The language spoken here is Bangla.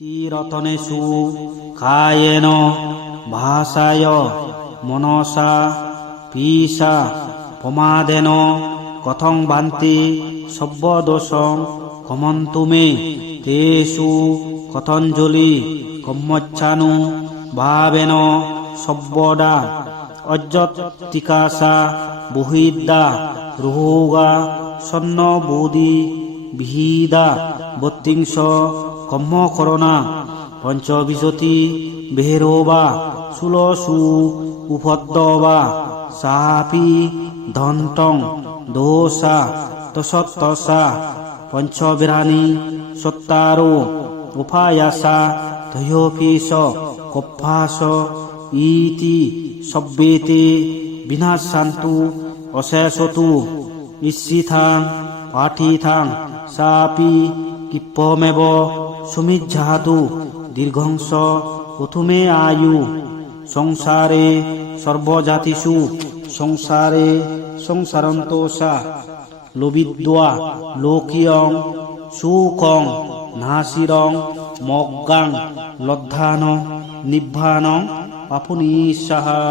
তিরতনেষু কায়েন ভাষায় মনসা পীসা প্রমাদেন কথং ভান্তি সব্যদোষং ক্ষমন্তু মে তেষু কথঞ্জলি কম্মচ্ছানু ভাবেন সব্যদা অজ্জতিকাসা বহিদ্দা রুহোগা সন্ন বুদি বিহিদা বত্তিংশ কম্ম করোনা পঞ্চবিশতি বেহরোবা সুলসু উপদ্দবা সাপি ধন্তং দোষা তসত্তসা পঞ্চবিরানি সত্তারো উপায়াসা ধয়োপিস কপ্পাস ইতি সব্যেতে বিনাশান্তু অশেষতু ইচ্ছিথাং পাঠিথাং সাপি কিপ্পমেব সুমিজ্জাতু দীর্ঘংস প্রথমে আয়ু সংসারে সর্বজাতিষু সংসারে সংসারন্তোষা লোবিদ্বা লোকিয়ং সুখং নাসিরং মগ্গাং লদ্ধান নিব্বানং পাপুনিসাহা।